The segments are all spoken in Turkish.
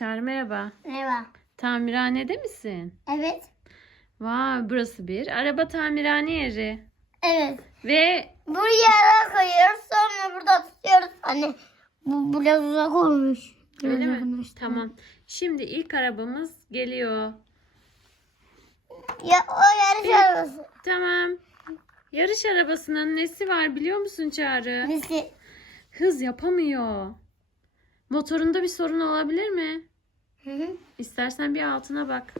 Çağrı merhaba. Merhaba. Tamirhanede misin? Evet. Vay burası bir araba tamirhane yeri. Evet. Ve buraya ara koyuyoruz sonra burada tutuyoruz. Hani bu biraz uzak olmuş. Biraz Öyle mi? Olmuş. Tamam. Şimdi ilk arabamız geliyor. Ya o yarış evet. arabası. Tamam. Yarış arabasının nesi var biliyor musun Çağrı? Nesi? Hız yapamıyor. Motorunda bir sorun olabilir mi? İstersen bir altına bak.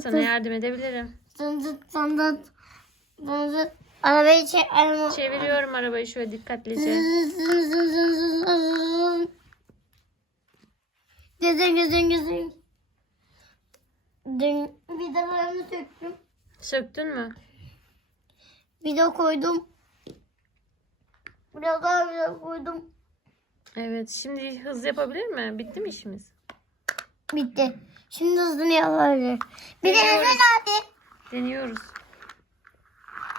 Sana yardım edebilirim. Arabayı çek. Çeviriyorum arabayı şöyle dikkatlice. Gözün gözün gözün. Dün vidalarımı söktüm. Söktün mü? Vida koydum. Biraz daha biraz koydum. Evet şimdi hız yapabilir mi? Bitti mi işimiz? Bitti. Şimdi hızını yapabilir. Bir de hadi. Deniyoruz.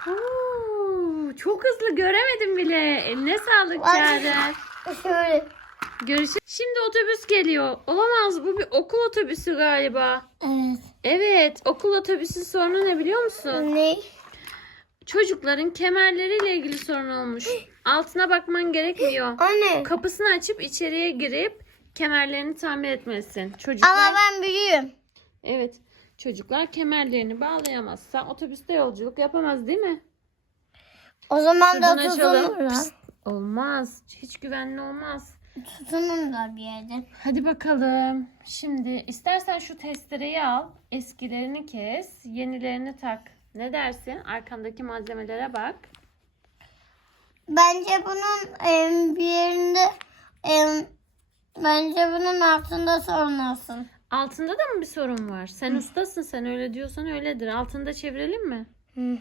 Oo, çok hızlı göremedim bile. Eline sağlık Ay. Çağrı. Şöyle. Görüşürüz. Şimdi otobüs geliyor. Olamaz bu bir okul otobüsü galiba. Evet. Evet okul otobüsü sorunu ne biliyor musun? Ne? Çocukların kemerleriyle ilgili sorun olmuş. Altına bakman gerekmiyor. Anne. Kapısını açıp içeriye girip kemerlerini tamir etmelisin. Çocuklar... Ama ben büyüğüm. Evet. Çocuklar kemerlerini bağlayamazsa otobüste yolculuk yapamaz değil mi? O zaman Şuradan da tutunurlar. Olmaz. Hiç güvenli olmaz. Tutunurlar bir yerde. Hadi bakalım. Şimdi istersen şu testereyi al. Eskilerini kes. Yenilerini tak. Ne dersin? Arkamdaki malzemelere bak. Bence bunun em, bir yerinde em, bence bunun altında sorun olsun. Altında da mı bir sorun var? Sen ustasın sen öyle diyorsan öyledir. Altında çevirelim mi? Hı.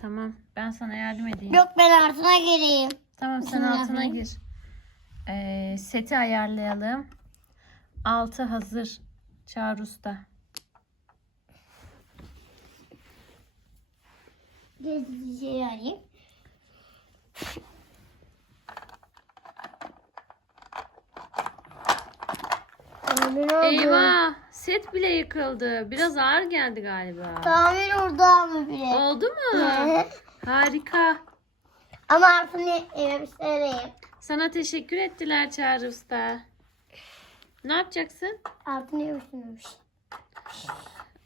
Tamam ben sana yardım edeyim. Yok ben altına gireyim. Tamam sen Bismillah. altına gir. Ee, seti ayarlayalım. Altı hazır. Çağrı Usta. Geziciyi arayayım. Eyvah. Set bile yıkıldı. Biraz ağır geldi galiba. Tamir oldu ama bile. Oldu mu? Harika. Ama altını e, yemişlerim. Sana teşekkür ettiler Çağrı Usta. Ne yapacaksın? Altını yemişlerim.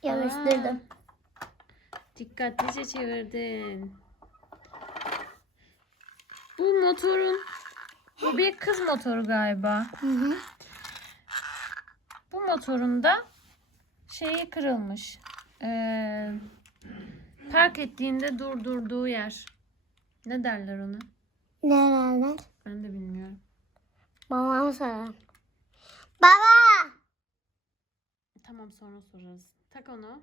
Yanıştırdım. Dikkatlice çevirdin. Bu motorun bu bir kız motoru galiba. Hı hı. Bu motorunda şeyi kırılmış. Ee, park ettiğinde durdurduğu yer. Ne derler ona? Ne derler? Ben de bilmiyorum. Babam sorar. Baba! Tamam sonra sorarız. Tak onu.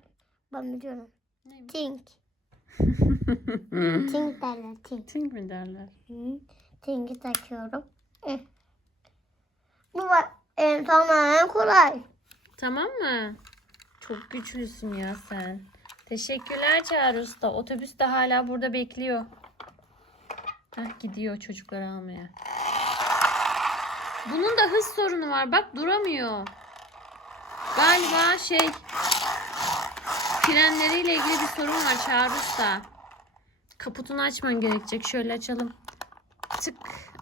Ben biliyorum. Neymiş? Tink. tink derler. Tink. Tink mi derler? Hı. Tink'i takıyorum. Eh. Bu var. E, tamamen kolay. Tamam mı? Çok güçlüsün ya sen. Teşekkürler Çağrı Usta. Otobüs de hala burada bekliyor. Heh, gidiyor çocukları almaya. Bunun da hız sorunu var. Bak duramıyor. Galiba şey frenleriyle ilgili bir sorun var Çağrı Kaputunu açman gerekecek. Şöyle açalım. Tık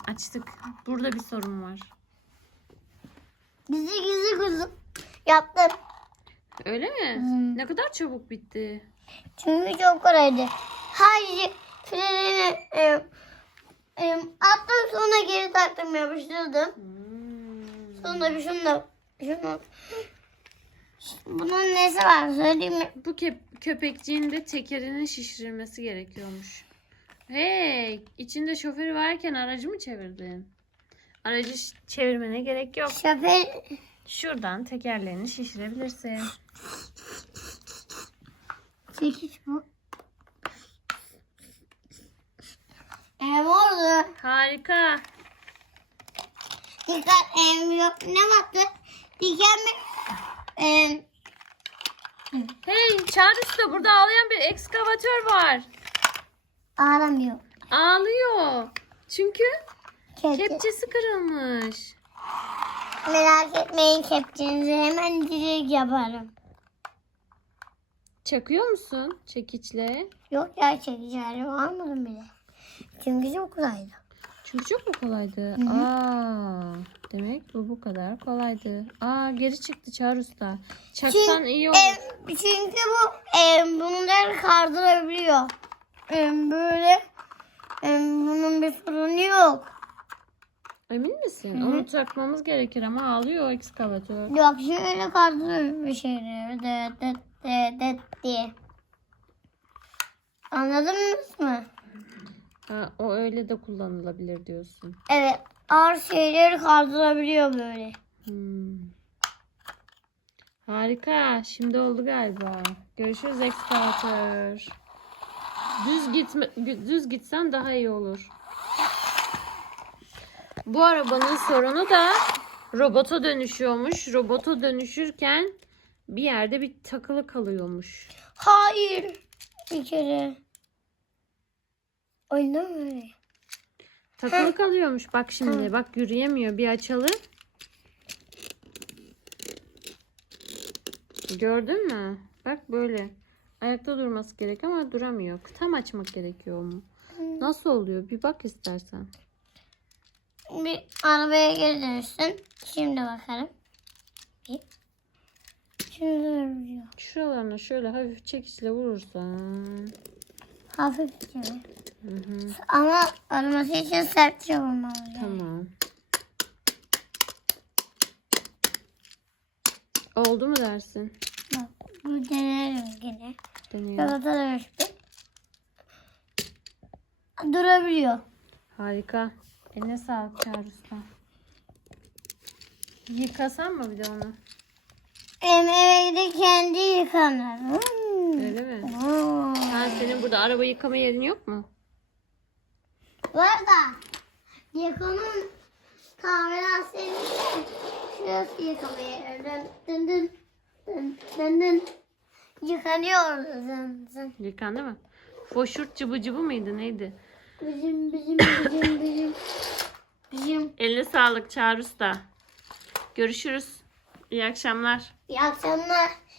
açtık. Burada bir sorun var. Gizli gizli kuzu yaptım. Öyle mi? Hmm. Ne kadar çabuk bitti. Çünkü çok kolaydı. Hayır şey freni e, e, attım sonra geri taktım yapıştırdım. Hmm. Sonra bir şunu da şunu bunun nesi var söyleyeyim mi? Bu köp köpekçiğin de tekerini şişirmesi gerekiyormuş. Hey, içinde şoförü varken aracı mı çevirdin? Aracı çevirmene gerek yok. Şoför Şuradan tekerlerini şişirebilirsin. Çekiş bu. Ev oldu. Harika. Dikkat ev yok. Ne battı? Diken mi? Hey hmm, Charles da burada ağlayan bir ekskavatör var. Ağlamıyor. Ağlıyor. Çünkü Kepçe. kepçesi kırılmış. Merak etmeyin kepçenizi hemen direk yaparım. Çakıyor musun çekiçle? Yok ya çekiciyle almadım bile. Çünkü çok kolaydı. Çünkü çok mu kolaydı? Hı -hı. Aa. Demek bu bu kadar kolaydı. Aa geri çıktı Çağrı Usta. Çaksan Çünkü- iyi olur. E, çünkü bu e, bunları kaldırabiliyor. E, böyle e, bunun bir sorunu yok. Emin misin? Onu takmamız gerekir ama alıyor o ekskavatör. Yok şöyle kaldırır bir şeyleri. De, de, de, de, diye. Anladınız mı? Ha, o öyle de kullanılabilir diyorsun. Evet. Ağır şeyleri kaldırabiliyor böyle. Hmm. Harika. Şimdi oldu galiba. Görüşürüz ekskavatör. Düz gitme düz gitsen daha iyi olur. Bu arabanın sorunu da robota dönüşüyormuş. Robota dönüşürken bir yerde bir takılı kalıyormuş. Hayır. Bir kere. Oyunda mı öyle? Takılı kalıyormuş bak şimdi. Ha. Bak yürüyemiyor. Bir açalım. Gördün mü? Bak böyle. Ayakta durması gerek ama duramıyor. Tam açmak gerekiyor mu? Hı. Hmm. Nasıl oluyor? Bir bak istersen. Bir arabaya geri dönüşsün. Şimdi bakarım. Bir. Şimdi duruyor. Şuralarına şöyle hafif çekişle vurursan. Hafif mi? Hı hı. Ama araması için sertçe şey olmalı. Tamam. Oldu mu dersin? Bak bunu denerim gene. da Yolda Durabiliyor. Harika. Eline sağlık Çağrı Usta. Yıkasan mı bir de onu? Em, eve de kendi yıkanır. Öyle mi? Oo. Hmm. Ha, senin burada araba yıkama yerin yok mu? Bu arada Yakon'un kahveler serisi şurası yıkamaya dın dın dın dın dın dın yıkanıyor dın dın. Yıkandı mı? Foşurt cıbı cıbı mıydı neydi? Bizim bizim bizim bizim bizim. Eline sağlık Çağrı Usta. Görüşürüz. İyi akşamlar. İyi akşamlar.